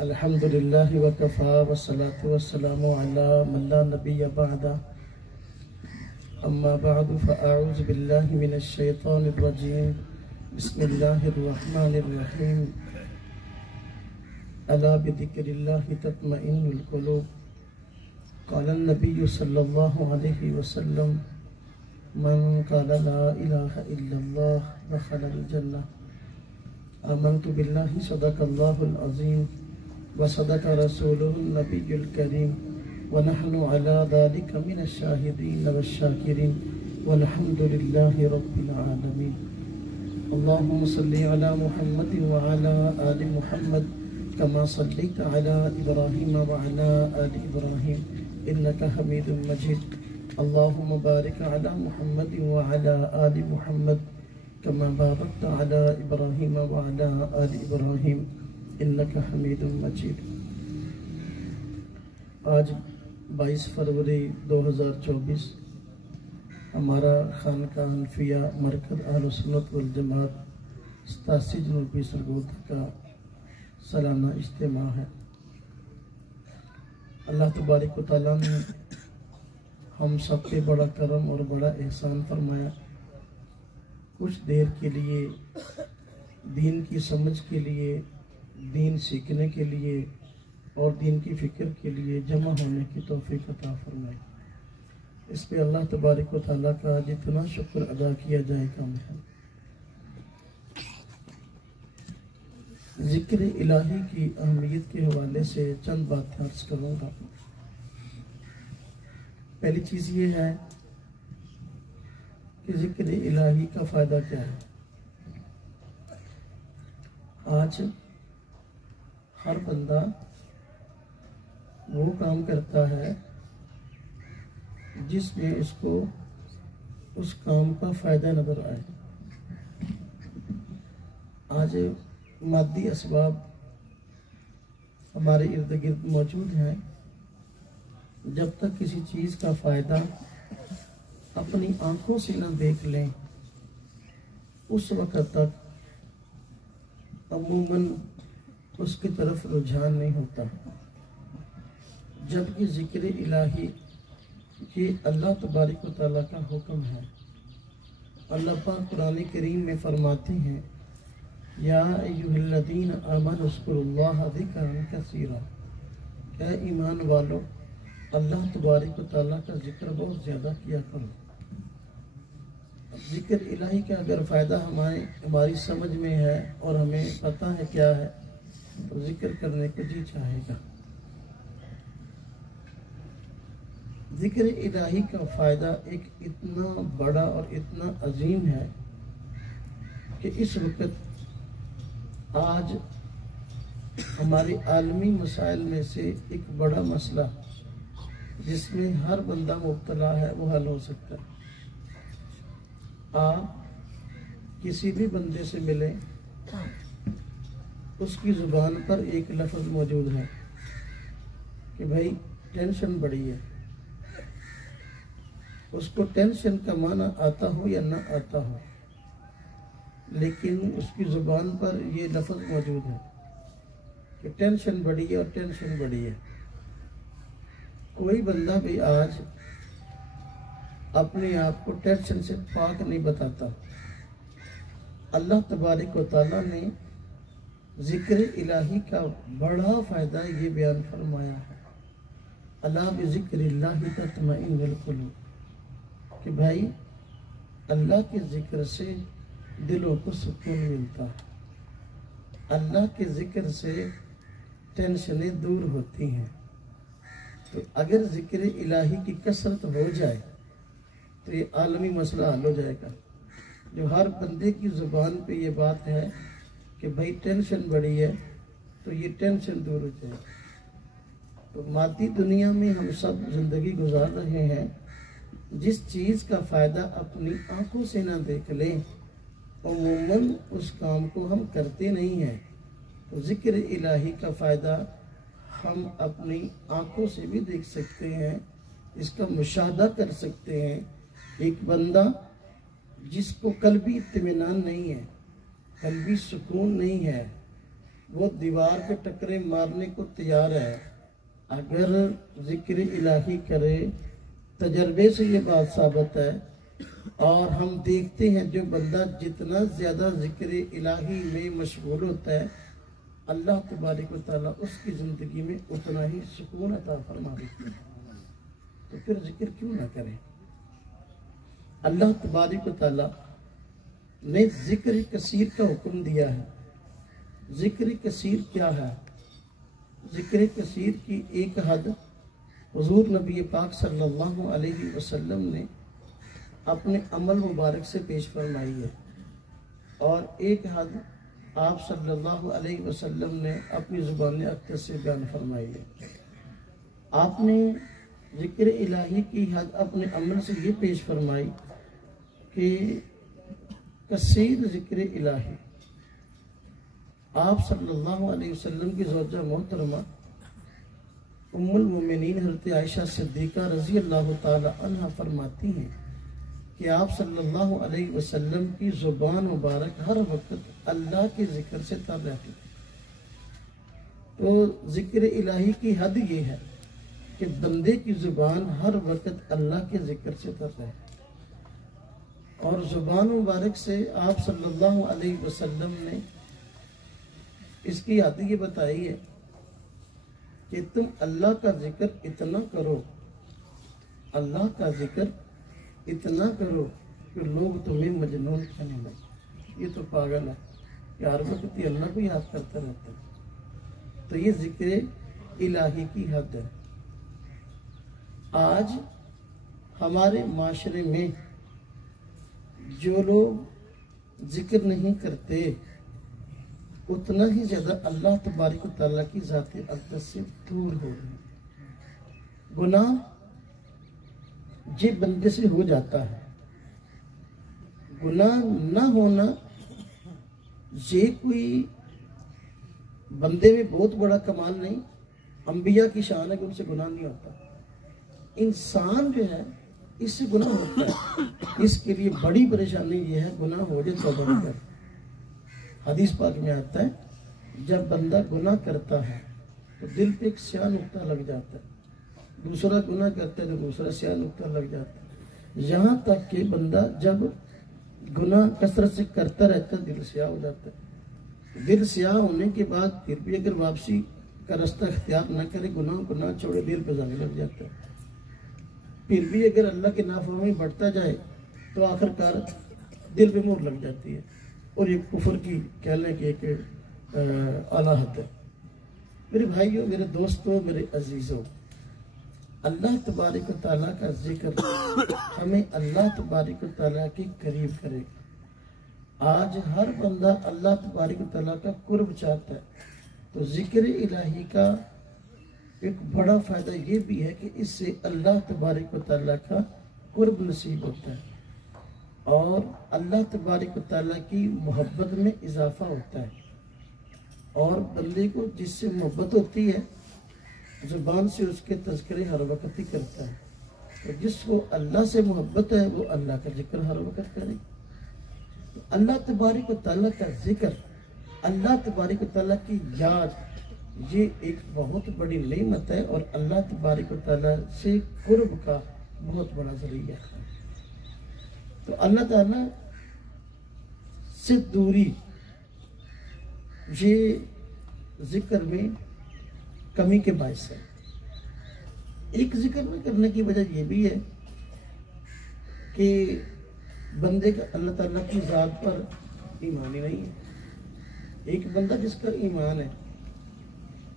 अल्हम्दुलिल्लाहि वकफ़ा वस्सलातु वस्सलामु अला मन ला नबिय्य बअदा अम्मा बअदु फ़अऊज़ु बिल्लाहि मिनश शैतानिर रजीम बिस्मिल्लाहिर रहमानिर रहीम अला बिज़िक्रिल्लाहि तत्मइन्नुल क़ुलूब क़ाला नबिय्यु सल्लल्लाहु अलैहि वसल्लम मन क़ाला ला इलाहा इल्लल्लाह दख़लल जन्नह आमन्तु बिल्लाहि सदक़ल्लाहुल अज़ीम व सदक़ रसूलुहुन नबियुल करीम व नहनु अला ज़ालिका मिनश शाहिदीन वश्शाकिरीन वल्हम्दुलिल्लाहि रब्बिल आलमीन। अल्लाहुम्मा सल्लि अला मुहम्मद व अला आलि मुहम्मद कमा सल्लैता अला इब्राहीम व अला आलि इब्राहीम इन्नका हमीदुम मजीद। अल्लाहुम्मा बारिक अला मुहम्मद व अला आलि मुहम्मद कमा बारकता अला इब्राहीम व अला आलि इब्राहीम इन्नका हमीदुम मजीद। आज 22 फरवरी 2024 हमारा खानका हनफिया मरकज़ अहले सुन्नत वल जमात 87 जनूबी सरगोदा का सालाना इज्तिमा है। अल्लाह तबारक व तआला ने हम सब पे बड़ा करम और बड़ा एहसान फरमाया। कुछ देर के लिए दीन की समझ के लिए, दीन सीखने के लिए और दीन की फ़िक्र के लिए जमा होने की तौफीक अता फरमाई। इस पे अल्लाह तबारक व तआला का जितना शुक्र अदा किया जाए कम है। ज़िक्र इलाही की अहमियत के हवाले से चंद बातें अर्ज करूँगा। पहली चीज़ ये है कि ज़िक्र इलाही का फ़ायदा क्या है। आज हर बंदा वो काम करता है जिसमें उसको उस काम का फ़ायदा नज़र आए। आज मादी असबाब हमारे इर्द गिर्द मौजूद हैं। जब तक किसी चीज़ का फ़ायदा अपनी आंखों से न देख लें उस वक़्त तक अमूमन उसकी तरफ रुझान नहीं होता। जबकि ज़िक्र इलाही ये अल्लाह तबारक व तआला का हुक्म है। अल्लाह पाक कुरान करीम में फरमाते हैं या अय्युहल्लज़ीना आमनु उज़्कुरुल्लाह ज़िक्रन कसीरा। क्या ईमान वालों, अल्लाह तबारक व तआला का जिक्र बहुत ज़्यादा किया करो। ज़िक्र इलाही का अगर फ़ायदा हमारी समझ में है और हमें पता है क्या है तो जिक्र करने को जी चाहेगा। ज़िक्र इलाही का फ़ायदा एक इतना बड़ा और इतना अजीम है कि इस वक्त आज हमारे आलमी मसाइल में से एक बड़ा मसला जिसमें हर बंदा मुब्तला है वो हल हो सकता है। आप किसी भी बंदे से मिलें, उसकी ज़ुबान पर एक लफ्ज़ मौजूद है कि भाई टेंशन बड़ी है। उसको टेंशन का माना आता हो या ना आता हो, लेकिन उसकी ज़ुबान पर ये लफ्ज़ मौजूद है कि टेंशन बड़ी है और टेंशन बड़ी है। कोई बंदा भी आज अपने आप को टेंशन से पाक नहीं बताता। अल्लाह तबारक व तआला ने ज़िक्र इलाही का बड़ा फ़ायदा ये बयान फरमाया है अला बिज़िक्रिल्लाहि तत्मइन्नुल क़ुलूब कि भाई अल्लाह के ज़िक्र से दिलों को सुकून मिलता है। अल्लाह के ज़िक्र से टेंशनें दूर होती हैं। तो अगर ज़िक्र इलाही की कसरत हो जाए तो ये आलमी मसला हल हो जाएगा। जो हर बंदे की ज़ुबान पे ये बात है कि भाई टेंशन बड़ी है तो ये टेंशन दूर हो जाएगी। तो मादी दुनिया में हम सब ज़िंदगी गुजार रहे हैं। जिस चीज़ का फ़ायदा अपनी आंखों से ना देख लें अमूमन उस काम को हम करते नहीं हैं। तो ज़िक्र इलाही का फ़ायदा हम अपनी आंखों से भी देख सकते हैं, इसका मुशाहदा कर सकते हैं। एक बंदा जिसको कल्बी इत्मीनान नहीं है, कल्बी सुकून नहीं है, वो दीवार पे टकरे मारने को तैयार है। अगर जिक्र इलाही करे, तजर्बे से ये बात साबित है। और हम देखते हैं जो बंदा जितना ज़्यादा जिक्र इलाही में मशगूल होता है, अल्लाह तबारक व तआला उसकी ज़िंदगी में उतना ही सुकून अता फरमा देता है। तो फिर जिक्र क्यों ना करें। अल्लाह तबारक व तआला ने जिक्र कसीर का हुक्म दिया है। जिक्र कसीर क्या है? जिक्र कसीर की एक हद हुजूर नबी पाक सल्लल्लाहु अलैहि वसल्लम ने अपने अमल मुबारक से पेश फरमाई है, और एक हद आप सल्लल्लाहु अलैहि वसल्लम ने अपनी ज़ुबान अक़दस से बयान फरमाई है। आपने ज़िक्र इलाही की हद अपने अमल से ये पेश फरमाई कि कसीर ज़िक्र इलाही। आप सल्लल्लाहु अलैहि वसल्लम की ज़ौजा मोहतरमा उम्मुल मोमिनीन हज़रत आयशा सिद्दीक़ा रज़ी अल्लाह ताला अन्हा फरमाती हैं कि आप सल्लल्लाहु अलैहि वसल्लम की ज़ुबान मुबारक हर वक्त अल्लाह के ज़िक्र से तर रहती थी। तो ज़िक्र इलाही की हद ये है कि बंदे की ज़ुबान हर वक्त अल्लाह के ज़िक्र से तर रहे। और ज़ुबान मुबारक से आप सल्लल्लाहु अलैहि वसल्लम ने इसकी हद ये बताई है कि तुम अल्लाह का जिक्र इतना करो, अल्लाह का जिक्र इतना करो कि लोग तुम्हें मजनून कहने लगे, ये तो पागल है कि हर वक्त ही अल्लाह को याद करता रहता है। तो ये जिक्र इलाही की हद है। आज हमारे माशरे में जो लोग जिक्र नहीं करते, उतना ही ज्यादा अल्लाह तबारक व तआला की ज़ात अक़दस से दूर हो रहे हैं। गुनाह जे बंदे से हो जाता है, गुनाह ना होना ये कोई बंदे में बहुत बड़ा कमाल नहीं, अंबिया की शान है कि उनसे गुनाह नहीं होता। इंसान जो है इससे गुनाह होता है। इसके लिए बड़ी परेशानी ये है, गुनाह हो जाए तो तौबा कर। हदीस पाक में आता है जब बंदा गुनाह करता है तो दिल पे एक स्याह नुक्ता लग जाता है, दूसरा गुनाह करता है तो दूसरा स्याह नुक्ता लग जाता है, यहाँ तक कि बंदा जब गुनाह कसरत से करता रहता है दिल स्याह हो जाता है। दिल स्याह होने के बाद फिर भी अगर वापसी का रास्ता इख्तियार न करे, गुनाह छोड़े, दिल पे जाने लग जाता है। फिर भी अगर अल्लाह के नाफरमानी बढ़ता जाए तो आखिरकार दिल पे मोहर लग जाती है, और ये कुफर की कहने की एक आला हद है। मेरे भाइयों, मेरे दोस्तों, मेरे अजीज़ों, अल्लाह तबारक व तआला का जिक्र हमें अल्लाह तबारक व तआला के करीब करेगा। आज हर बंदा अल्लाह तबारक व तआला का कुर्ब चाहता है, तो जिक्र इलाही का एक बड़ा फ़ायदा ये भी है कि इससे अल्लाह तबारक व तआला का कुर्ब नसीब होता है और अल्लाह तबारक व तआला की मोहब्बत में इजाफा होता है। और बंदे को जिससे मोहब्बत होती है, ज़ुबान से उसके तज़किरे हर वक्त ही करता है। तो जिसको अल्लाह से मोहब्बत है वो अल्लाह का जिक्र हर वक्त करे। तो अल्लाह तबारक व तआला का जिक्र, अल्लाह तबारक व तआला की याद, ये एक बहुत बड़ी नेमत है और अल्लाह तबारक व तआला से कुर्ब का बहुत बड़ा ज़रिया है। तो अल्लाह ताला से दूरी ये जिक्र में कमी के बायस है। एक जिक्र न करने की वजह यह भी है कि बंदे का अल्लाह ताला की ज़ात पर ईमान ही नहीं है। एक बंदा जिसका ईमान है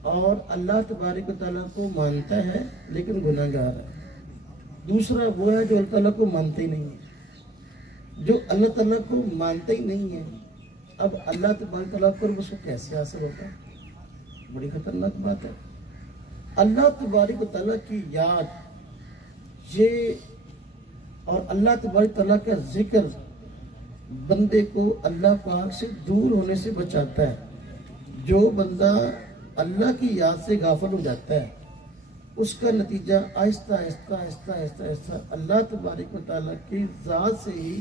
और अल्लाह तबारक व तआला को मानता है लेकिन गुनाहगार है। दूसरा वो है जो अल्लाह ताला को मानता ही नहीं है। जो अल्लाह ताला को मानता ही नहीं है, अब अल्लाह तबारक व तआला पर उसको कैसे हासिल होता है? बड़ी खतरनाक बात है। अल्लाह तबारक व तआला की याद ये और अल्लाह तबारक व तआला का जिक्र बंदे को अल्लाह पाक से दूर होने से बचाता है। जो बंदा अल्लाह की याद से गाफिल हो जाता है, उसका नतीजा आहिस्ता आहिस्ता आहिस्ता आहिस्ता आहिस्ता अल्लाह तबारक व तआला की ज़ात से ही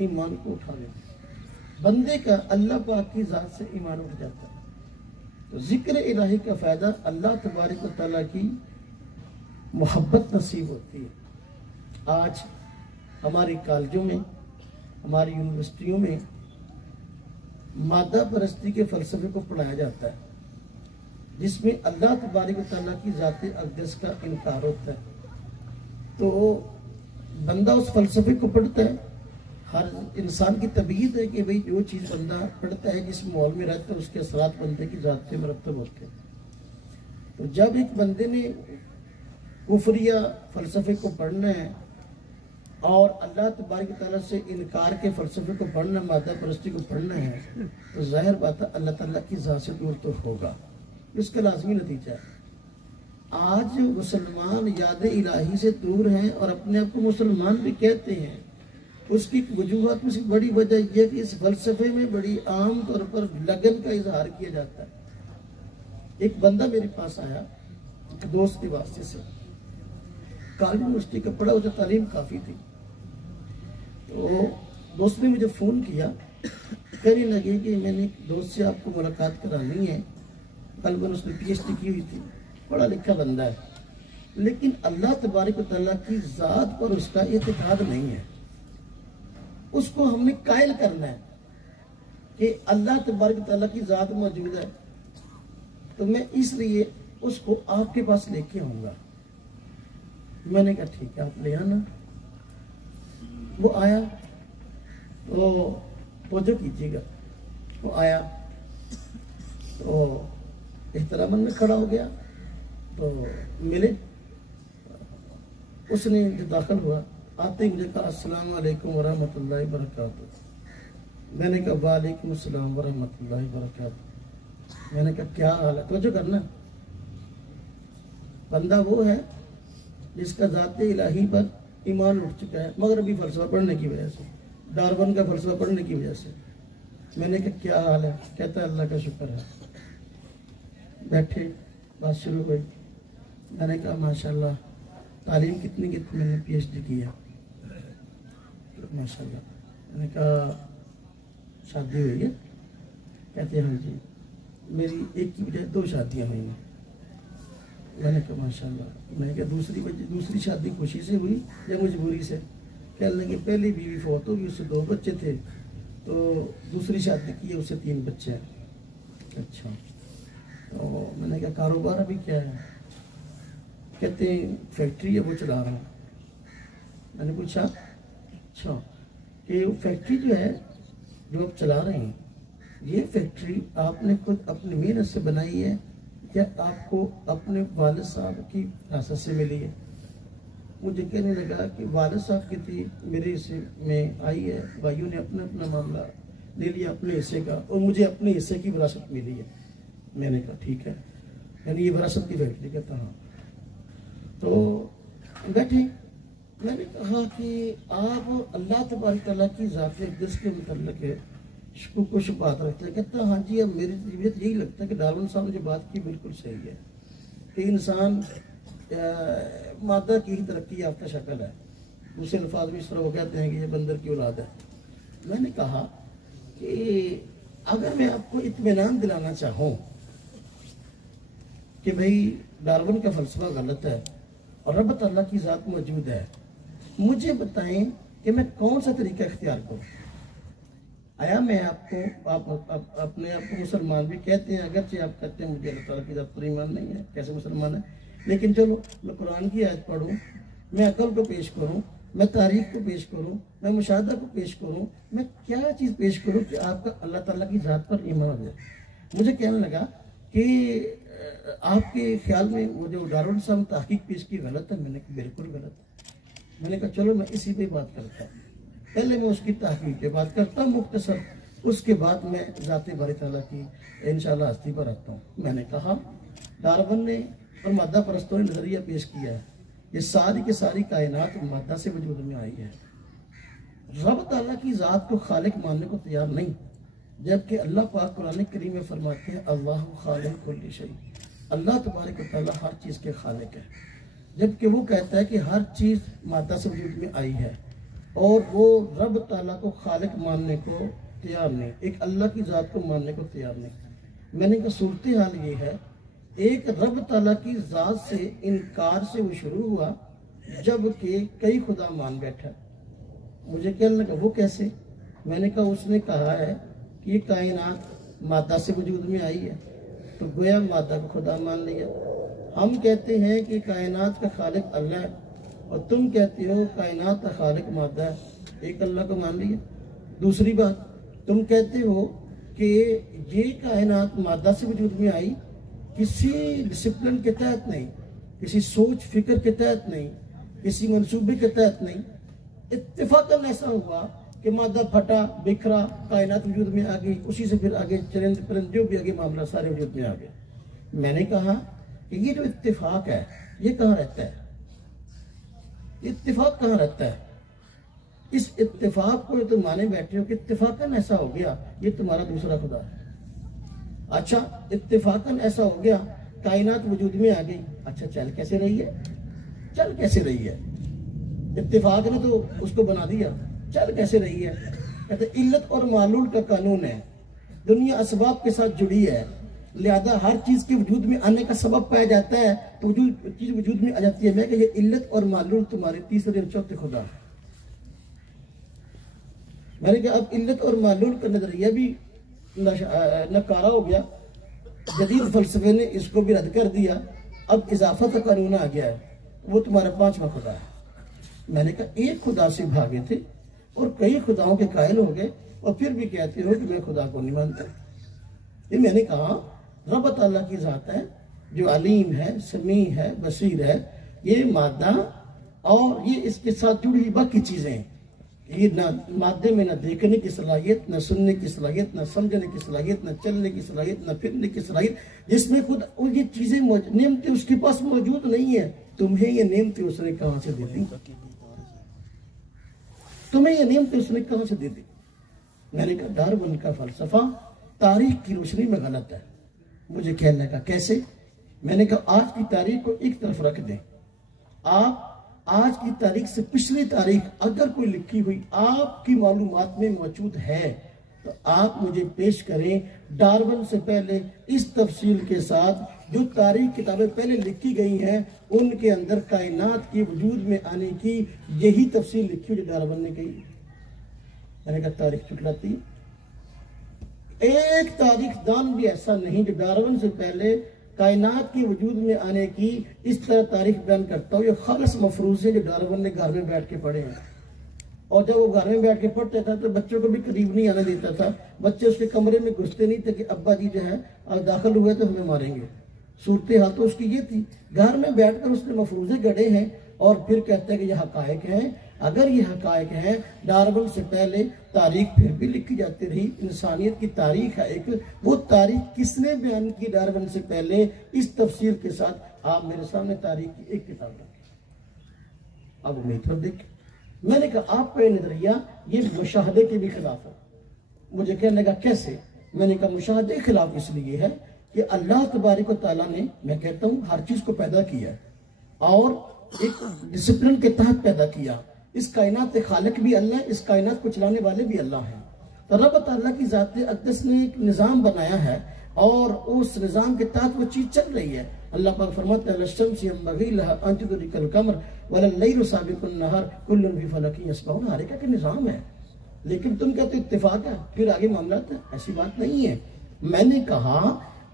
ईमान को उठा लेता है। बंदे का अल्लाह पाक की ज़ात से ईमान उठ जाता है। तो जिक्र इलाही का फ़ायदा अल्लाह तबारक व तआला की मोहब्बत नसीब होती है। आज हमारी कॉलेजों में, हमारी यूनिवर्सिटियों में मादा परस्ती के फ़लसफ़े को पढ़ाया जाता है, जिसमें अल्लाह तबारक व तआला की ज़ात अक़दस का इनकार होता है। तो बंदा उस फ़लसफ़े को पढ़ता है। हर इंसान की तबीयत है कि भाई जो चीज़ बंदा पढ़ता है, जिस माहौल में रहता है, उसके असरात बंदे की ज़ात से मरतब होते हैं। तो जब एक बंदे ने कुफरिया फ़लसफ़े को पढ़ना है और अल्लाह तबारक व तआला से इनकार के फ़लसफ़े को पढ़ना, मादा परस्ती को पढ़ना है, तो ज़ाहिर बात है अल्लाह ताला की ज़ात से दूर तो होगा। इसका लाज़मी नतीजा है। आज मुसलमान याद इलाही से दूर हैं और अपने आप को मुसलमान भी कहते हैं। उसकी वजूहत में से बड़ी वजह यह है कि इस फलसफे में बड़ी आम तौर पर लगन का इजहार किया जाता है। एक बंदा मेरे पास आया एक दोस्त के वास्ते से, कॉलेज यूनिवर्सिटी का पढ़ा, उसे तालीम काफ़ी थी। तो दोस्त ने मुझे फ़ोन किया, कहने लगे कि मैंने दोस्त से आपको मुलाकात करानी है। कल मैंने उसने PhD की हुई थी, पढ़ा लिखा बंदा है, लेकिन अल्लाह तबारक व तआला की ज़ात पर उसका इत्तेकाद नहीं है। उसको हमने कायल करना है कि अल्लाह तबारक व तआला की ज़ात मौजूद है, तो मैं इसलिए उसको आपके पास लेके आऊँगा। मैंने कहा ठीक है, आप ले आना। वो आया, तो तवज्जो कीजिएगा, वो आया तो एहतरामन में खड़ा हो गया, तो मिले। उसने जो दाखिल हुआ, आते ही मुझे कहा अस्सलाम वालेकुम वरहमतुल्लाहि वबरकातुहू। मैंने कहा वालेकुम अस्सलाम वरहमतुल्लाहि वबरकातुहू। मैंने कहा क्या हाल है? तो जो करना, बंदा वो है जिसका ज़ाते इलाही पर ईमान उठ चुका है, मगरबी फ़लसफ़ा पढ़ने की वजह से, डार्विन का फ़लसफ़ा पढ़ने की वजह से। मैंने कहा क्या हाल है? कहता है अल्लाह का शुक्र है। बैठे, बात शुरू हुई। मैंने कहा माशाल्लाह, तालीम कितनी की? मैंने PhD किया। माशाल्लाह। मैंने कहा शादी हुई है? कहते हैं हाँ जी, मेरी एक की बजाय 2 शादियाँ हुई हैं। मैंने कहा माशाल्लाह। मैंने कहा दूसरी शादी खुशी से हुई या मजबूरी से? कहने लगे पहली बीवी फौत हो गई, उससे 2 बच्चे थे, तो दूसरी शादी की है, उससे 3 बच्चे हैं। अच्छा, तो मैंने कहा कारोबार अभी क्या है? कहते हैं फैक्ट्री है, वो चला रहा हूँ। मैंने पूछा अच्छा, कि फैक्ट्री जो है जो आप चला रहे हैं, ये फैक्ट्री आपने खुद अपनी मेहनत से बनाई है या आपको अपने वालिद साहब की विरासत से मिली है? मुझे कहने लगा कि वालिद साहब की थी, मेरे हिस्से में आई है, भाइयों ने अपना अपना मामला ले लिया अपने हिस्से का, और मुझे अपने हिस्से की विरासत मिली है। मैंने कहा ठीक है, यानी ये विरासत की फैक्ट्री? कहता हाँ। तो बैठे, मैंने कहा कि आप अल्लाह तबारक तआला की ज़ात अक़दस के मुतल्लिक़ कुछ बात रखते हैं। कहता हाँ जी, अब मेरी तबीयत यही लगता है कि डार्विन साहब ने जो बात की बिल्कुल सही है कि इंसान मादा की ही तरक्की याफ्ता शक्ल है। दूसरे अल्फाज में इस तरह वो कहते हैं कि ये बंदर की औलाद है। मैंने कहा कि अगर मैं आपको इत्मीनान दिलाना चाहूँ कि भाई डार्विन का फ़लसफ़ा गलत है और रब तआला की ज़ात मौजूद है, मुझे बताएं कि मैं कौन सा तरीका इख्तियार करूँ। आया मैं आपको आप अपने आप को मुसलमान भी कहते हैं, अगरचे आप कहते हैं मुझे अल्लाह ताला की ज़ात पर ईमान नहीं है, कैसे मुसलमान है? लेकिन चलो, मैं कुरान की आयत पढ़ूँ, मैं अकल को पेश करूँ, मैं तारीख को पेश करूँ, मैं मुशाहदा को पेश करूँ, मैं क्या चीज़ पेश करूँ कि आपका अल्लाह ताला की ज़ात पर ईमान हो जाए? मुझे कहने लगा कि आपके ख्याल में वो जो डार्विन साहब ने तहकीक पेश की गलत है? मैंने कहा बिल्कुल गलत है। मैंने कहा चलो मैं इसी पे बात करता हूँ, पहले मैं उसकी तहकीक पे बात करता हूँ मुख्तसर, उसके बाद मैं ज़ाते बारी ताला की इंशाअल्लाह हस्ती पर रखता हूँ। मैंने कहा डार्विन ने और मादा परस्तों ने नज़रिया पेश किया है, ये सारी की सारी कायनात मादा से वजूद में आई है। रब ताला की ज़ात को खालिक मानने को तैयार नहीं, जबकि अल्लाह पाक कुरान करीम में फरमाते हैं अल्लाह खालिक कुल्ली शै, अल्लाह तबारक व तआला हर चीज़ के खालिक है। जबकि वो कहता है कि हर चीज़ मादा से वजूद में आई है और वो रब ताला को खालिक मानने को तैयार नहीं, एक अल्लाह की ज़ात को मानने को तैयार नहीं। मैंने कहा सूरत हाल ये है, एक रब ताला की जात से इनकार से वो शुरू हुआ, जबकि कई खुदा मान बैठा। मुझे कहने लगा वो कैसे? मैंने कहा उसने कहा है कि ये कायनात मादा से वजूद में आई है, तो गोया मादा को खुदा मान लिया। हम कहते हैं कि कायनात का खालिक अल्लाह है, और तुम कहते हो कायनात का खालिक मादा है, एक अल्लाह को मान लिया। दूसरी बात, तुम कहते हो कि ये कायनात मादा से वजूद में आई, किसी डिसिप्लिन के तहत नहीं, किसी सोच फिक्र के तहत नहीं, किसी मंसूबे के तहत नहीं, इत्तेफाकन ऐसा हुआ कि मादा फटा बिखरा, कायनात वजूद में आ गई, उसी से फिर आगे चरिंद परिंदों भी आगे मामला सारे वजूद में आ गए। मैंने कहा कि ये जो इत्तेफाक है ये कहाँ रहता है? इत्तेफाक कहाँ रहता है? इस इत्तेफाक को तुम माने बैठे हो कि इत्तेफाकन ऐसा हो गया ये तुम्हारा दूसरा खुदा है। अच्छा, इत्तेफाकन ऐसा हो गया कायनात वजूद में आ गई, अच्छा चल कैसे रही है? चल कैसे रही है? इत्तेफाक ने तो उसको बना दिया, चल कैसे रही है? कहते इल्लत और मालूल का कानून है, दुनिया असबाब के साथ जुड़ी है, लिहाजा हर चीज के वजूद में आने का सबब पाया जाता है तो चीज वजूद में आ जाती है। मैं कि ये इल्लत और मालूल तुम्हारे तीसरे और चौथे खुदा। मैंने कहा अब इल्लत और मालूल का नजरिया भी नकारा हो गया, जदीद फलसफे ने इसको भी रद्द कर दिया, अब इजाफा का कानून आ गया है, वो तुम्हारा पांचवा खुदा है। मैंने कहा एक खुदा से भागे थे और कई खुदाओं के कायल हो गए और फिर भी कहते हो कि मैं खुदा को नहीं मानता। ये मैंने कहा रब ताला की जात है जो अलीम है, समी है, बसीर है, ये मादा और ये इसके साथ जुड़ी हुई बाकी चीजें, ये ना मादे में ना देखने की सलाहियत, ना सुनने की सलाहियत, ना समझने की सलाहियत, ना चलने की सलाहियत, ना फिरने की सलाहियत, जिसमें खुद ये चीजें नेमतें उसके पास मौजूद नहीं है। तुम्हें ये नेमतें उसने कहां से दे दी? तुम्हें ये नेमतें उसने कहां से दे दी? मैंने कहा डार्विन का फलसफा तारीख की रोशनी में गलत है। मुझे कहने का कैसे? मैंने कहा आज की तारीख को एक तरफ रख दें, आप आज की तारीख से पिछली तारीख अगर कोई लिखी हुई आपकी मालूमात में मौजूद है तो आप मुझे पेश करें। डार्विन से पहले इस तफसील के साथ जो तारीख किताबें पहले लिखी गई हैं उनके अंदर कायनात के वजूद में आने की यही तफसील लिखी हुई जो डार्विन ने कही। मैंने कहा तारीख चुटलाती है। एक तारीख दान भी ऐसा नहीं जो डार्विन से पहले कायनात के वजूद में आने की इस तरह तारीख बयान करता हूँ। ये खालिस मफरूज है जो डार्विन ने घर में बैठ के पढ़े हैं, और जब वो घर में बैठ के पढ़ता था तो बच्चों को भी करीब नहीं आने देता था। बच्चे उसके कमरे में घुसते नहीं थे कि अब्बा जी जो है अब दाखिल हुए तो हमें मारेंगे। सूरत हाल तो उसकी ये थी। घर में बैठकर उसने मफरूजे गढ़े हैं और फिर कहते हैं कि ये हकायक हैं। अगर ये हकायक हैं, डार्विन से पहले तारीख फिर भी लिखी जाती रही, इंसानियत की तारीख है एक, वो तारीख किसने बयान की डार्विन से पहले इस तफसीर के साथ? आप मेरे सामने तारीख की एक किताब रखें, अब मेरी तरफ देखें। मैंने कहा आपका नजरिया ये मुशाहदे के भी खिलाफ है। मुझे कहने लगा कैसे? मैंने कहा मुशाहदे के खिलाफ इसलिए है कि अल्लाह तबारक व तआला ने, मैं कहता हूँ, हर चीज को पैदा किया और एक डिसिप्लिन के तहत पैदा किया। इस कायनात के खालिक भी अल्लाह, इस कायनात को चलाने वाले भी अल्लाह हैं। तो रब तआला की ज़ात अक़दस ने एक निज़ाम बनाया है और उस निज़ाम के तहत वो चीज चल रही है। अल्लाह पाक फरमाते हैं लशम्सी यंबग़ी लहा अन तुदरिकल क़मर वल्लैलु साबिक़ुन नहार कुल्लुन फ़ी फ़लकिन यस्बहून। हर एक का निज़ाम है, लेकिन तुम कहते हो इत्तेफाक है, फिर आगे मामला है। ऐसी बात नहीं है। मैंने कहा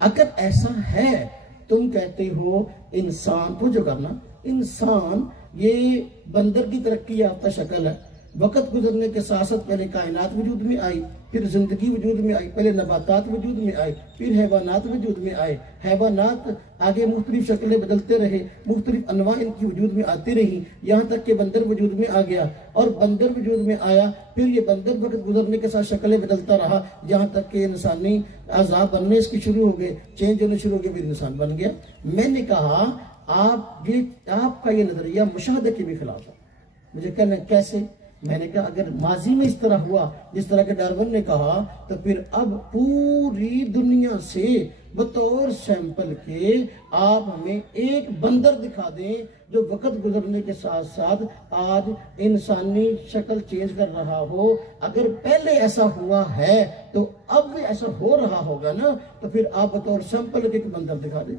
अगर ऐसा है, तुम कहते हो इंसान को जो करना, इंसान ये बंदर की तरक्की याफ्ता शक्ल है। वक्त गुजरने के साथ साथ पहले कायनात वजूद में आई, फिर जिंदगी वजूद में आई, पहले नबातात वजूद में आए, फिर हैवानात वजूद में आए, हैवानात आगे मुख्तलिफ शक्लें बदलते रहे, मुख्तलिफ अनवा इनकी वजूद में आती रही, यहाँ तक कि बंदर वजूद में आ गया। और बंदर वजूद में आया, फिर ये बंदर वक्त गुजरने के साथ शक्लें बदलता रहा, जहाँ तक कि इंसानी आज़ाब बनने इसकी शुरू हो गए, चेंज होने शुरू हो गए, फिर इंसान बन गया। मैंने कहा आपका ये नजरिया मुशाहदे के भी खिलाफ है। मुझे कहना कैसे? मैंने कहा अगर माजी में इस तरह हुआ जिस तरह के डार्विन ने कहा, तो फिर अब पूरी दुनिया से बतौर सैंपल के आप हमें एक बंदर दिखा दें जो वक्त गुजरने के साथ साथ आज इंसानी शक्ल चेंज कर रहा हो। अगर पहले ऐसा हुआ है तो अब भी ऐसा हो रहा होगा ना, तो फिर आप बतौर सैंपल के एक बंदर दिखा दें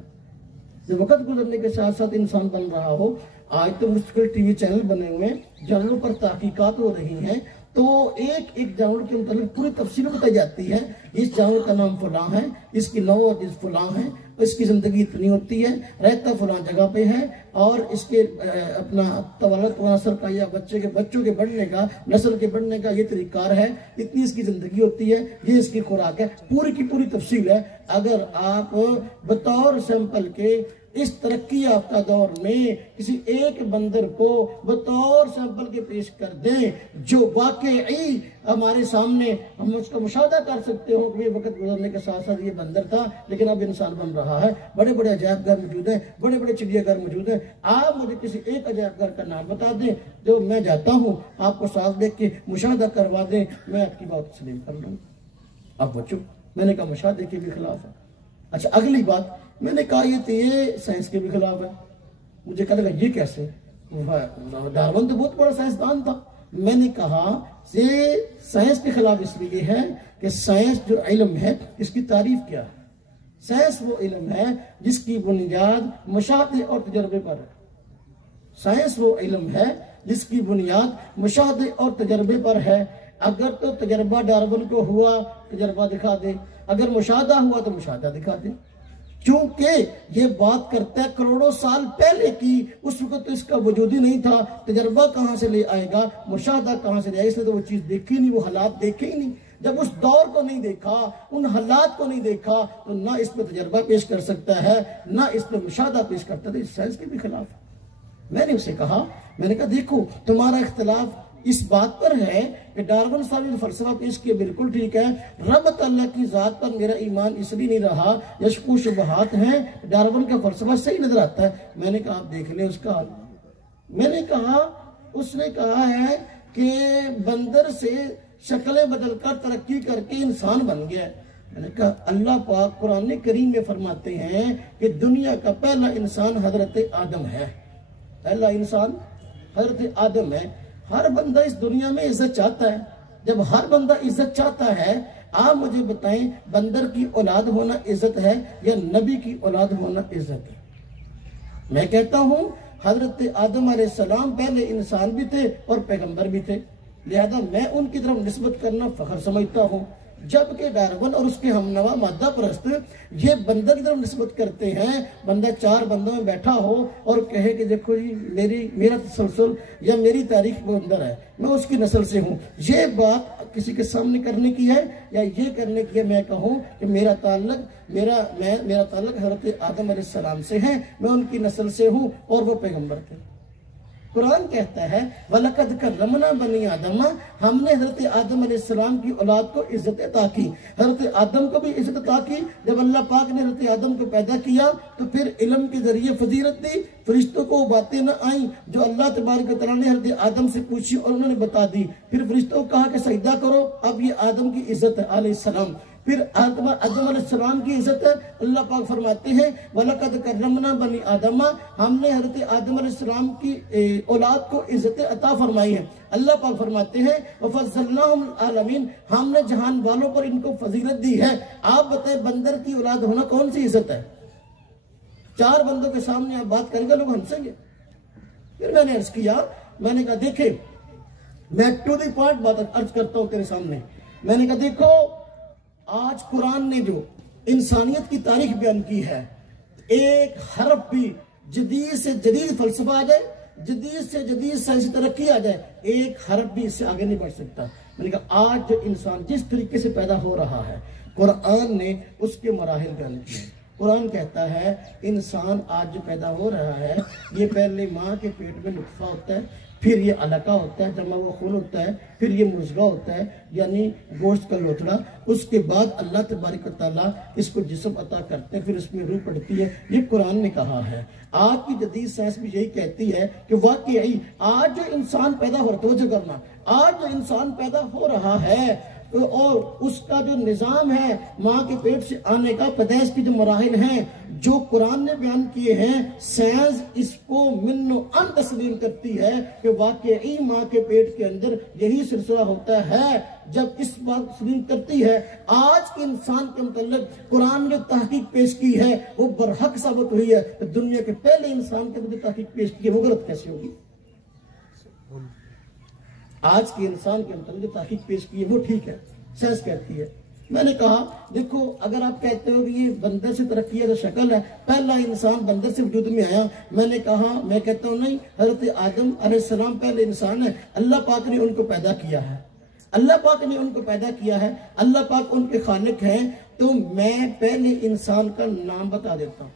जो वक्त गुजरने के साथ साथ इंसान बन रहा हो। आज तो मुश्किल टीवी चैनल बने हुए हैं, जानवरों पर तहकीकात हो रही हैं, तो एक एक जानवर के मुताबिक पूरी तफसील बताई जाती है। इस जानवर का नाम फलां है, इसकी नौ और इस फलां है, इसकी जिंदगी इतनी होती है, रहता फलां जगह पे है, और इसके अपना तवालत व नस्ल का या बच्चों के बढ़ने का, नस्ल के बढ़ने का ये तरीकार है, इतनी इसकी जिंदगी होती है, ये इसकी खुराक है, पूरी की पूरी तफसील है। अगर आप बतौर सैंपल के इस तरक्की याफ्ता दौर में किसी एक बंदर को बतौर सैंपल के पेश कर दें जो वाकई हमारे सामने हम उसका मुशाहदा कर सकते हो कि वक्त गुजरने के साथ साथ ये बंदर था लेकिन अब इंसान बन रहा है, बड़े बड़े अजायब घर मौजूद हैं, बड़े बड़े चिड़ियाघर मौजूद हैं, आप मुझे किसी एक अजायब घर का नाम बता दें जो मैं जाता हूँ आपको साथ देख के मुशाहदा करवा दें, मैं आपकी बात तस्लीम कर लूँगा। अब बच्चों, मैंने कहा मुशाहदे के भी खिलाफ है। अच्छा, अगली बात मैंने कहा ये साइंस के भी खिलाफ है। मुझे कहा लगा ये कैसे, डार्विन तो बहुत बड़ा साइंसदान था। मैंने कहा ये साइंस के खिलाफ इसलिए है कि साइंस जो इल्म है इसकी तारीफ क्या है। साइंस वो इल्म है जिसकी बुनियाद मुशाहदे और तजर्बे पर है। साइंस वो इल्म है जिसकी बुनियाद मुशाहदे और तजर्बे पर है। अगर तो तजर्बा डार्विन को हुआ, तजर्बा दिखा दे, अगर मुशाहदा हुआ तो मुशाहदा दिखा दे। क्योंकि ये बात करता है करोड़ों साल पहले की, उस वक्त तो इसका वजूद ही नहीं था, तजर्बा कहां से ले आएगा, मुशाहदा कहां से ले आएगा। इसने तो वो चीज देखी नहीं, वो हालात देखे ही नहीं। जब उस दौर को नहीं देखा, उन हालात को नहीं देखा, तो ना इस पर तजर्बा पेश कर सकता है, ना इस पर मुशाहदा पेश करता है। साइंस के भी खिलाफ है। मैंने उसे कहा, मैंने कहा देखो तुम्हारा इख्तलाफ इस बात पर है कि डार्विन साहब ने फलसफा पेश किया, बिल्कुल ठीक है, रब तआला की जात पर मेरा ईमान इसलिए नहीं रहा, यशकू शुबहात हैं, डार्विन का फलसफा सही नजर आता है। मैंने कहा आप देख ले उसका हाल। मैंने कहा, उसने कहा है कि बंदर से शक्लें बदलकर तरक्की करके इंसान बन गया। मैंने कहा अल्लाह पाक कुरान करीम में फरमाते हैं कि दुनिया का पहला इंसान हजरत आदम है। पहला इंसान हजरत आदम है। हर बंदा इस दुनिया में इज्जत चाहता है। जब हर बंदा इज्जत चाहता है, आप मुझे बताएं बंदर की औलाद होना इज्जत है या नबी की औलाद होना इज्जत है? मैं कहता हूं हजरत आदम अलैहिस्सलाम पहले इंसान भी थे और पैगंबर भी थे, लिहाजा मैं उनकी तरफ निस्बत करना फख्र समझता हूं। जबकि डार्विन और उसके हमनवा मादा परस्त ये बंदर की तरफ निस्बत करते हैं। बंदा चार बंदों में बैठा हो और कहे कि देखो जी मेरा तसलसल या मेरी तारीख बंदर है, मैं उसकी नस्ल से हूँ, ये बात किसी के सामने करने की है या ये करने की है मैं कहूँ कि मेरा ताल्लुक हजरत आदम अलैहिस्सलाम से है, मैं उनकी नस्ल से हूँ और वो पैगंबर थे। कुरान कहता है वलकद करमना बनी आदम, हमने हजरत आदम अलैहिस्सलाम की औलाद को इज्जत अता की। हजरत आदम को भी इज्जत अता की। जब अल्लाह पाक ने हजरत आदम को पैदा किया तो फिर इल्म के जरिए फजीलत दी। फरिश्तों को बातें न आई जो अल्लाह तबारक व तआला ने हजरत आदम से पूछी और उन्होंने बता दी। फिर फरिश्तों को कहा कि सजदा करो, अब ये आदम की इज्जत है अलैहिस्सलाम। फिर आदम अलैहिस्सलाम की इज्जत है। अल्लाह पाक फरमाते हैं वलकद करमना बनी आदम, हमने हजरत आदम अलैहिस्सलाम की औलाद को इज्जत अता फरमाई है। अल्लाह पाक फरमाते हैं वफज़लनाहुम आलमीन, हमने जहान वालों पर इनको फजीलत दी है। आप बताएं बंदर की औलाद होना कौन सी इज्जत है? चार बंदों के सामने आप बात करेंगे, लोग हंसेंगे। फिर मैंने अर्ज किया, मैंने कहा देखे मैं टू द पॉइंट बात अर्ज करता हूं तेरे सामने। मैंने कहा देखो आज कुरान ने जो इंसानियत की तारीख बयान की है, एक हरफ भी जदीद से जदीद फलसफा आ जाए, जदीद से जदीद साइंसी तरक्की आ जाए, एक हरफ भी इससे आगे नहीं बढ़ सकता। मैंने कहा आज जो इंसान जिस तरीके से पैदा हो रहा है, कुरान ने उसके मराहिल बयान किए। कुरान कहता है इंसान आज जो पैदा हो रहा है, ये पहले माँ के पेट में नुत्फा होता है, फिर ये अलका होता है, जमा वो खून होता है, फिर ये मुज़गा होता है यानी गोश्त का लोथड़ा। उसके बाद अल्लाह तबारक व तआला इसको जिस्म अता करते हैं, फिर उसमें रूह पड़ती है। ये कुरान ने कहा है। आज की जदीद साइंस भी यही कहती है कि वाकई आज जो इंसान पैदा हो रहा है, तवज्जो करना, आज जो इंसान पैदा हो रहा है और उसका जो निज़ाम है माँ के पेट से आने का, पैदाइश की जो मराहिल हैं जो कुरान ने बयान किए हैं, साइंस इसको मिन्नो अन तस्लीम करती है कि वाकई माँ के पेट के अंदर यही सिलसिला होता है। जब इस बात तस्लीम करती है, आज के इंसान के मतलब कुरान ने तहकीक पेश की है वो बरहक साबित हुई है, तो दुनिया के पहले इंसान के अंदर तहकीक पेश की है वो गलत कैसे होगी? आज के इंसान के मतलब जो तहकीक पेश की है वो ठीक है, साइंस कहती है। मैंने कहा देखो, अगर आप कहते हो कि ये बंदर से तरक्की है तो शक्ल है, पहला इंसान बंदर से वजूद में आया। मैंने कहा, मैं कहता हूँ नहीं, हजरत आदम अलैहिस्सलाम पहले इंसान है, अल्लाह पाक ने उनको पैदा किया है, अल्लाह पाक ने उनको पैदा किया है, अल्लाह पाक उनके खालिक हैं। तो मैं पहले इंसान का नाम बता देता हूँ,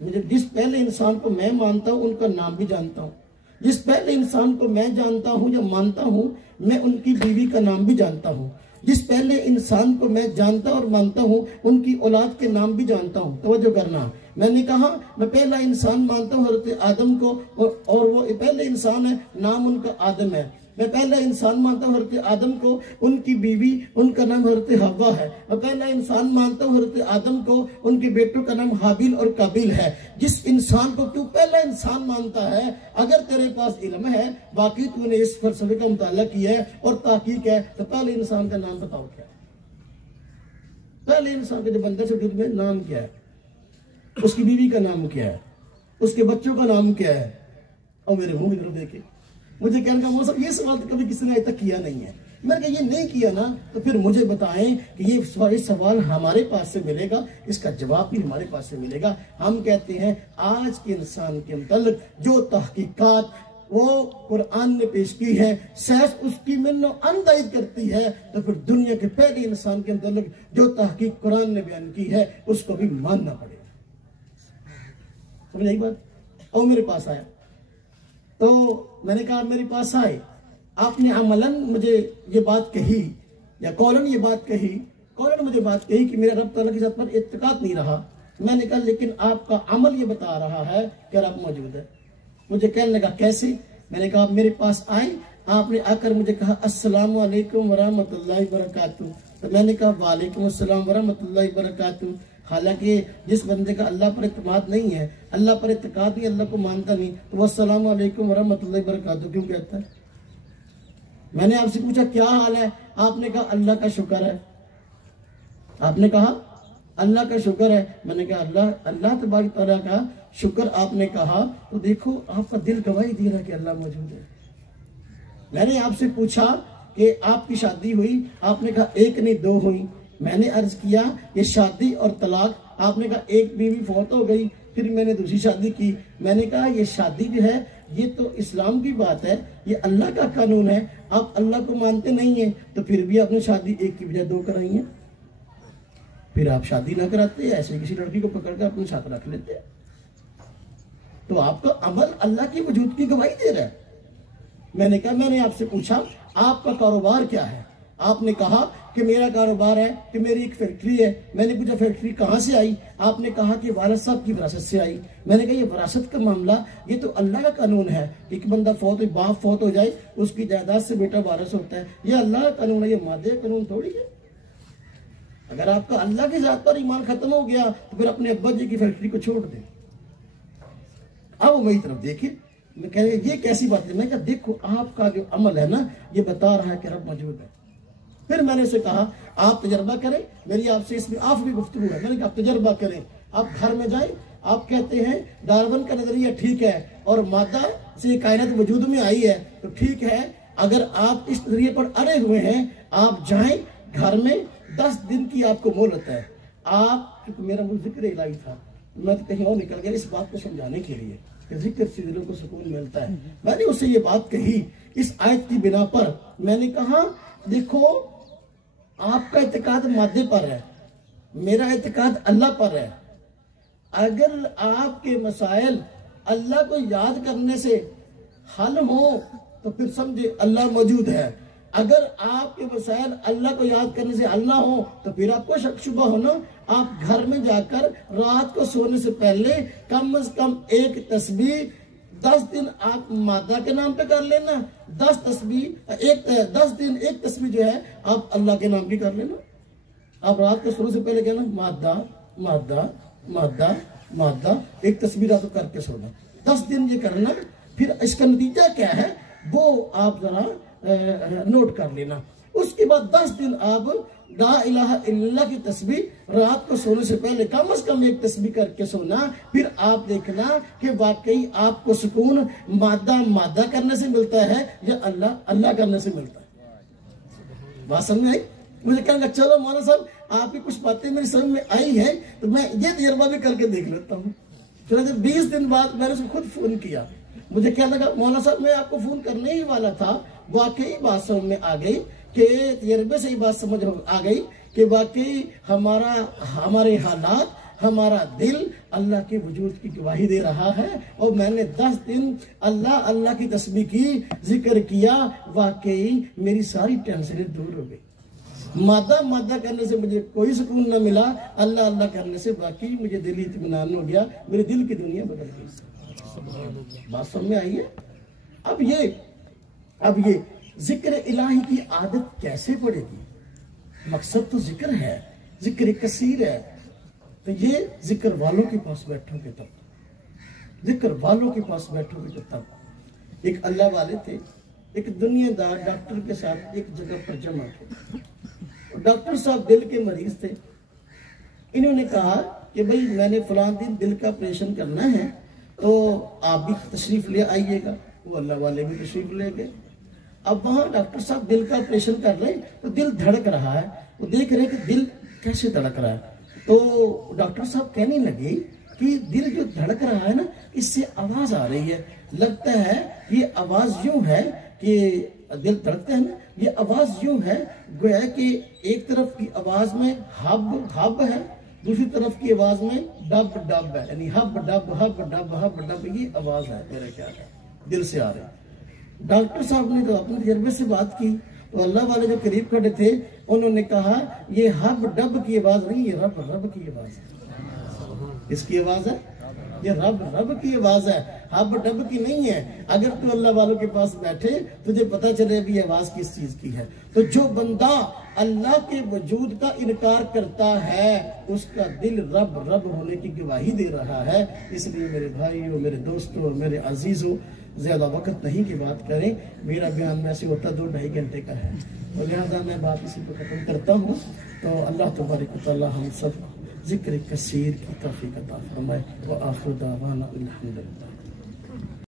मुझे जिस पहले इंसान को मैं मानता हूँ उनका नाम भी जानता हूँ, जिस पहले इंसान को मैं जानता हूँ या मानता हूँ मैं उनकी बीवी का नाम भी जानता हूँ, जिस पहले इंसान को मैं जानता और मानता हूँ उनकी औलाद के नाम भी जानता हूँ। तवज्जो करना, मैंने कहा मैं पहला इंसान मानता हूँ हज़रत आदम को, और वो पहले इंसान है, नाम उनका आदम है। मैं पहला इंसान मानता हूँ हज़रत आदम को, उनकी बीवी उनका नाम हज़रत हव्वा है। मैं पहला इंसान मानता हूँ हज़रत आदम को, उनके बेटों का नाम हाबिल और काबिल है। जिस इंसान को तू पहला इंसान मानता है, अगर तेरे पास इल्म है, बाकी तूने इस फलसफे का मुताला किया है और ताकीक है, तो पहले इंसान का नाम बताओ क्या है? पहले इंसान के जो बंदर से वजूद में नाम क्या है, उसकी बीवी का नाम क्या है, उसके बच्चों का नाम क्या है? और मेरे मुंह की तरफ देखे, मुझे कहने का मौसम ये सवाल तो कभी किसी ने आज तक किया नहीं है। मैंने कहा ये नहीं किया ना, तो फिर मुझे बताएं कि ये सवाल हमारे पास से मिलेगा, इसका जवाब भी हमारे पास से मिलेगा। हम कहते हैं आज के इंसान के मुताल्लिक जो तहकीकात वो कुरान ने पेश की है, साइंस उसकी मिन्नो अनदाइद करती है, तो फिर दुनिया के पहले इंसान के मुताल्लिक जो तहकीक कुरान ने बयान की है उसको भी मानना पड़ेगा। समझ आई बात? और मेरे पास आया तो मैंने कहा मेरे पास आए, आपने अमलन मुझे ये बात कही या कौलन ये बात कही, कौलन मुझे बात कही कि मेरा रब तआला की ज़ात पर इत्तिकाद नहीं रहा। मैंने कहा लेकिन आपका अमल ये बता रहा है कि रब मौजूद है। मुझे कहने लगा कैसे? मैंने कहा मेरे पास आए, आपने आकर मुझे कहा अस्सलामु अलैकुम वरहमतुल्लाहि वबरकातुहू, तो मैंने कहा वालेकुम अस्सलाम वरहमतुल्लाहि वबरकातुहू। हालांकि जिस बंदे का अल्लाह पर इत्मीनान नहीं है, अल्लाह पर इत्तिकाद नहीं, अल्लाह को मानता नहीं, तो वह अस्सलामु अलैकुम वरहमतुल्लाहि वबरकातुहू क्यों कहता है? मैंने आपसे पूछा क्या हाल है, आपने कहा अल्लाह का शुक्र है। आपने कहा अल्लाह का शुक्र है। मैंने कहा अल्लाह तबारक तआला का शुक्र आपने कहा, तो देखो आपका दिल गवाही दे रहा है कि अल्लाह मौजूद है। मैंने आपसे पूछा कि आपकी शादी हुई, आपने कहा एक नहीं दो हुई। मैंने अर्ज किया ये शादी और तलाक, आपने कहा एक बीवी फौत हो गई, फिर मैंने दूसरी शादी की। मैंने कहा ये शादी जो है ये तो इस्लाम की बात है, ये अल्लाह का कानून है, आप अल्लाह को मानते नहीं है, तो फिर भी आपने शादी एक की बजाय दो कराई है। फिर आप शादी ना कराते, ऐसे किसी लड़की को पकड़कर अपने साथ रख लेते, तो आपका अमल अल्लाह की वजूद की गवाही दे रहा है। मैंने कहा मैंने आपसे पूछा आपका कारोबार क्या है, आपने कहा कि मेरा कारोबार है कि मेरी एक फैक्ट्री है। मैंने पूछा फैक्ट्री कहाँ से आई, आपने कहा कि वालिद साहब की विरासत से आई। मैंने कहा ये विरासत का मामला ये तो अल्लाह का कानून है, एक बंदा बाप फौत हो जाए उसकी जायदाद से बेटा वारिस होता है, ये अल्लाह का कानून है, ये मादे का कानून थोड़ी है। अगर आपका अल्लाह की जात पर ईमान खत्म हो गया तो फिर अपने अब्बा जी की फैक्ट्री को छोड़ दे। अब मेरी तरफ देखिए, मैं कह रही ये कैसी बात है? मैं क्या देखो आपका जो अमल है ना ये बता रहा है कि रब मौजूद है। फिर मैंने उसे कहा आप तजर्बा करें, मेरी आपसे इसमें आपकी गुफ्तगू है। मैंने कहा आप तजर्बा करें, आप घर में जाएं, आप कहते हैं डार्विन का नजरिया ठीक है और मादा से कायनात वजूद में आई है, तो ठीक है। अगर आप इस नजरिए पर अड़े हुए हैं, आप जाएं घर में, 10 दिन की आपको मोहलत है। आप, क्योंकि मेरा मुझे जिक्र इलाही था, मैं तो कहीं और निकल गया इस बात को समझाने के लिए कि जिक्र से दिलों को सुकून मिलता है। मैंने उससे ये बात कही इस आयत की बिना पर। मैंने कहा देखो आपका इत्तिकाद मादे पर है, मेरा इत्तिकाद अल्लाह पर है। अगर आपके मसाइल अल्लाह को याद करने से हल हो तो फिर समझे अल्लाह मौजूद है। अगर आपके मसाइल अल्लाह को याद करने से हल ना हो तो फिर आपको शक शुबा हो ना। आप घर में जाकर रात को सोने से पहले कम से कम एक तस्बीह 10 दिन आप मादा के नाम पे कर लेना, 10 तस्बीह 10 दिन एक तस्बीह जो है आप अल्लाह के नाम की कर लेना। आप रात को शुरू से पहले कहना मादा मादा मादा मादा, एक तस्बीह रात को करके सोना, 10 दिन ये करना। फिर इसका नतीजा क्या है वो आप जरा नोट कर लेना। उसके बाद 10 दिन आप ला इलाहा इल्लल्लाह की तस्बीह रात को सोने से पहले कम से कम एक तस्बीह करके सोना। फिर आप देखना कि वाकई आपको सुकून मादा मादा करने से मिलता है या अल्लाह अल्लाह करने से मिलता है। बात समझ में आई? मुझे कहना चलो मौलाना साहब आपकी कुछ बातें मेरी समझ में आई है तो मैं ये तजर्बा भी करके देख लेता हूँ। चलो जब 20 दिन बाद मैंने उसको खुद फोन किया, मुझे क्या लगा मौलाना साहब मैं आपको फोन करने ही वाला था। वाकई बात समझ में आ गई कि तजर्बे से ही बात समझ आ गई कि वाकई हमारे हालात हमारा दिल अल्लाह के वजूद की गवाही दे रहा है। और मैंने 10 दिन अल्लाह अल्लाह की तस्बीह की जिक्र किया, वाकई मेरी सारी टेंशनें दूर हो गई। मादा मादा करने से मुझे कोई सुकून न मिला, अल्लाह अल्लाह करने से वाकई मुझे दिली इत्मीनान हो गया, मेरे दिल की दुनिया बदल गई। बात समझ में आई है? अब ये जिक्र इलाही की आदत कैसे पड़ेगी? मकसद तो जिक्र है, जिक्र कसीर है। तो ये जिक्र वालों के पास बैठोगे तब, जिक्र वालों के पास बैठोगे तब। एक अल्लाह वाले थे, एक दुनियादार डॉक्टर के साथ एक जगह पर जमा थे। डॉक्टर साहब दिल के मरीज थे। इन्होंने कहा कि भाई मैंने फलां दिन दिल का ऑपरेशन करना है तो आप भी तशरीफ ले आइएगा। वो अल्लाह वाले भी तशरीफ ले गए। अब वहां डॉक्टर साहब दिल का ऑपरेशन कर रहे हैं तो दिल धड़क रहा है, वो देख रहे हैं कि दिल कैसे धड़क रहा है। तो डॉक्टर साहब कहने लगे कि दिल जो धड़क रहा है ना इससे आवाज आ रही है, लगता है ये आवाज यूं है कि दिल धड़कता है ना, ये आवाज यूं है गोया कि एक तरफ की आवाज में हब हब है, दूसरी तरफ की आवाज में डब डब है, यानी hub dub hub dub hub dub, ये आवाज है मेरा ख्याल है दिल से आ रही है। डॉक्टर साहब ने तो अपने तजर्बे से बात की तो अल्लाह वाले जो करीब खड़े थे उन्होंने कहा ये हब डब की आवाज नहीं, ये रब रब की आवाज है। किसकी आवाज है? ये रब रब की आवाज है, हब डब की नहीं है। अगर तू अल्लाह वालों के पास बैठे तुझे पता चले भी आवाज किस चीज की है। तो जो बंदा अल्लाह के वजूद का इनकार करता है उसका दिल रब रब होने की गवाही दे रहा है। इसलिए मेरे भाइयों, मेरे दोस्तों, मेरे अजीजों, ज्यादा वक्त नहीं की बात करें, मेरा बयान वैसे होता 2-2.5 घंटे का है तो लिहाजा मैं बात इसी पर खत्म करता हूँ। तो अल्लाह तबारक व तआला हम सब जिक्र कसीर की तौफीक अता फरमाए। व आखिर दावाना अल्हम्दुलिल्लाह।